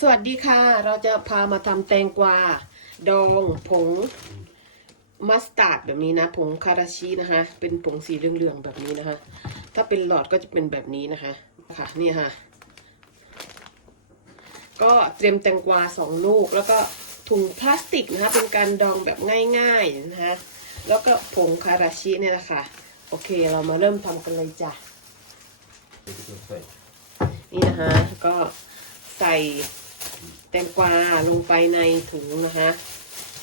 สวัสดีค่ะ เราจะพามาทำแตงกวา ดองผงมัสตาร์ดแบบนี้นะ ผงคาราชินะคะ เป็นผงสีเหลืองๆแบบนี้นะคะ ถ้าเป็นหลอดก็จะเป็นแบบนี้นะคะ ค่ะนี่ค่ะ ก็เตรียมแตงกวาสองลูก แล้วก็ถุงพลาสติกนะคะ เป็นการดองแบบง่ายๆนะคะ แล้วก็ผงคาราชิเนี่ยนะคะ โอเคเรามาเริ่มทำกันเลยจ้ะนี่นะคะก็ใส่ แตงกวาลงไปในถุงนะคะ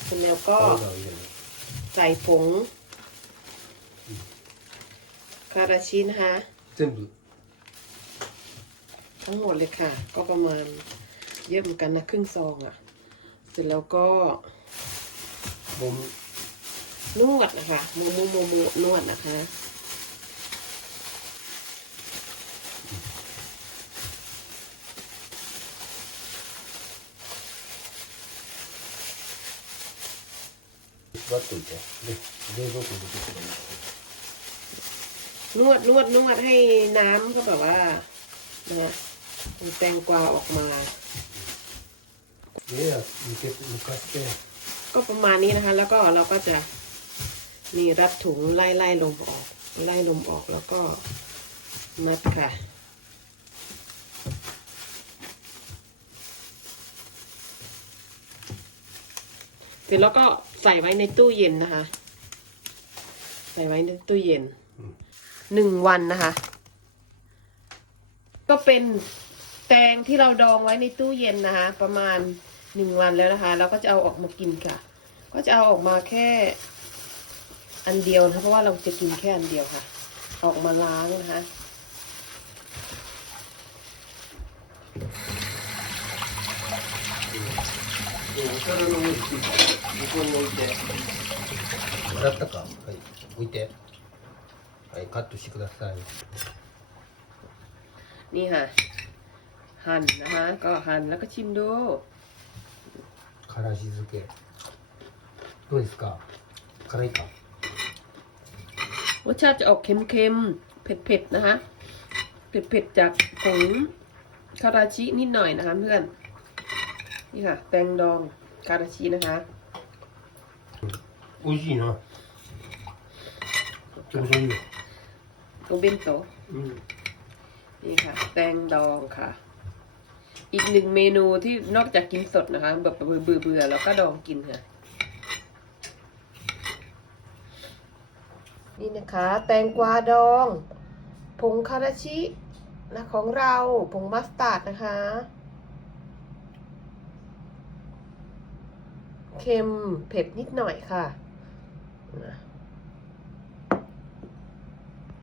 เสร็จแล้วก็ใส่ผงคาราชินะคะทั้งหมดเลยค่ะ ก็ประมาณเยอะเหมือนกันนะครึ่งซองอะ่ะ เสร็จแล้วก็มนวดนะคะมูมูมูมูนวดนะคะ ಗೊತ್ತೈತೆ ಬೇಗ นวดนวดนวดให้น้ำเขาแบบว่าเนะแตงกวาออกมา เนี่ยมีเก็บมันก็แกก็ประมาณนี้นะคะ แล้วก็เราก็จะมีรัดถุงไล่ไล่ลมออก ไล่ลมออกแล้วก็นัดค่ะ เสร็จแล้วก็ ใส่ไว้ในตู้เย็นนะคะ ใส่ไว้ในตู้เย็นหนึ่งวันนะคะ ก็เป็นแตงที่เราดองไว้ในตู้เย็นนะคะ ประมาณหนึ่งวันแล้วนะคะ เราก็จะเอาออกมากินค่ะ ก็จะเอาออกมาแค่อันเดียวนะเพราะว่าเราจะกินแค่อันเดียวค่ะเอาออกมาล้างนะคะ お皿の上についたここに置いて洗ったかはい置いてはいカットしてください นี่ค่ะ หั่นนะคะ ก็หั่นแล้วก็ชิมดู からし漬けどうですか辛いか รสชาติจะออกเค็มๆ เผ็ดๆ นะคะ เผ็ดๆ จากผงคาราชินิดหน่อยนะคะเพื่อน นี่ค่ะ แตงดองคาราชินะคะ 美味しいなちょうどいいよ โอเบนโตะ うん นี่ค่ะ แตงดองค่ะ อีกหนึ่งเมนูที่นอกจากกินสดนะคะ แบบเบื่อเบื่อๆแล้วก็ดองกินค่ะ นี่นะคะ แตงกวาดอง ผงคาราชินะของเรา ผงมัสตาร์ดนะคะ เค็มเผ็ดนิดหน่อยค่ะ